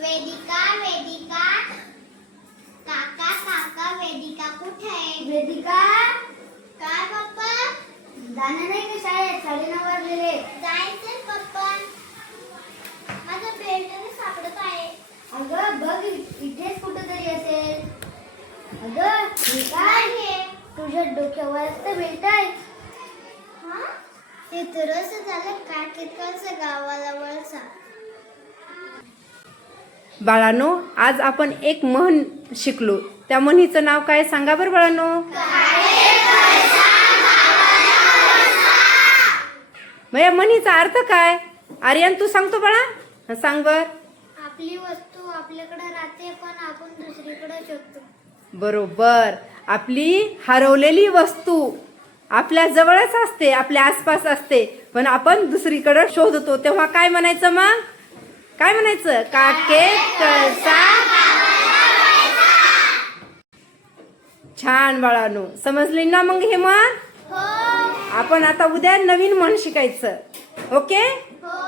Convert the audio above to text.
वेदिका वेदिका काका काका वेदिका कुठे आहे? वेदिका काय पप्पा? जाणं नाही का शाळेत? 9:30 वाजलेले. जायचंय पप्पा. माझा बेल्ट नाही सापडत आहे. अगं बघ इथेच कुठेतरी असेल. अगं हे काय आहे? तुझ्या डोक्यावर तर बेल्ट आहे. हा? ते तर असं झालं का तिकडचं गावाला वळसा. बाळांनो, आज आपण एक म्हण शिकलो. त्या म्हणीचं नाव काय सांगा बरं बाळांनो. मग या म्हणीचा अर्थ काय? आर्यन तू सांगतो बाळा, सांग बर. आपली वस्तू आपल्याकडे राहते पण आपण दुसरीकडे शोधतो. बरोबर. आपली हरवलेली वस्तू आपल्या जवळच असते, आपल्या आसपास असते, पण आपण दुसरीकडे शोधतो. तेव्हा काय म्हणायचं? मग काय म्हणायचं? काखेत कळसा. छान बाळांनो, समजली ना मग हे म्हण? हो आपण आता उद्या नवीन म्हण शिकायचं. ओके. हो